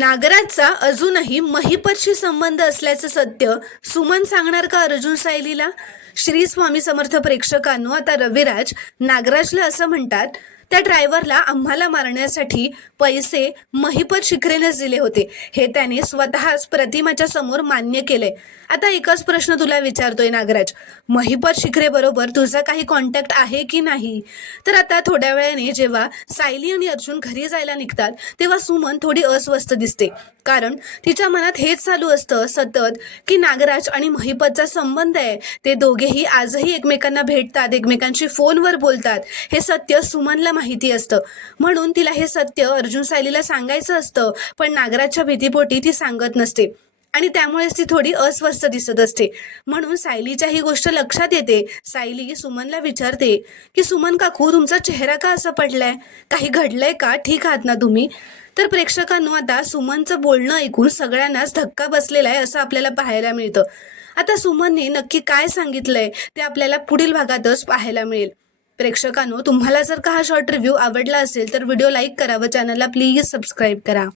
नागराजचा अजूनही महिपतशी संबंध असल्याचं सत्य सुमन सांगणार का अर्जुन सायलीला? श्री स्वामी समर्थ प्रेक्षकांनो, आता रविराज नागराजला असं म्हणतात, त्या ड्रायव्हरला आम्हाला मारण्यासाठी पैसे महिपत शिखरेनेच दिले होते, हे त्याने स्वतःच प्रतिमाच्या समोर मान्य केले. आता एकच प्रश्न तुला विचारतोय नागराज, महिपत शिखरे बरोबर तुझा काही कॉन्टॅक्ट आहे की नाही? तर आता थोड्या वेळाने जेव्हा सायली आणि अर्जुन घरी जायला निघतात तेव्हा सुमन थोडी अस्वस्थ दिसते, कारण तिच्या मनात हेच चालू असतं सतत की नागराज आणि महिपतचा संबंध आहे. ते दोघेही आजही एकमेकांना भेटतात, एकमेकांशी फोनवर बोलतात. हे सत्य सुमनला माहिती असतं, म्हणून तिला हे सत्य अर्जुन सायलीला सांगायचं असतं, पण नागराजच्या भीतीपोटी ती सांगत नसते आणि त्यामुळेच ती थोडी अस्वस्थ दिसत असते. म्हणून सायलीच्या ही गोष्ट लक्षात येते. सायली सुमनला विचारते की सुमन काकू, तुमचा चेहरा का असा पडलाय? काही घडलंय का? ठीक आहात ना तुम्ही? तर प्रेक्षकांनो, आता सुमनचं बोलणं ऐकून सगळ्यांनाच धक्का बसलेला आहे असं आपल्याला पाहायला मिळतं. आता सुमनने नक्की काय सांगितलंय ते आपल्याला पुढील भागातच पाहायला मिळेल. प्रेक्षकांनो, तुम्हाला जर का हा शॉर्ट रिव्ह्यू आवडला असेल तर व्हिडिओ लाईक करा व चॅनलला प्लीज सबस्क्राईब करा.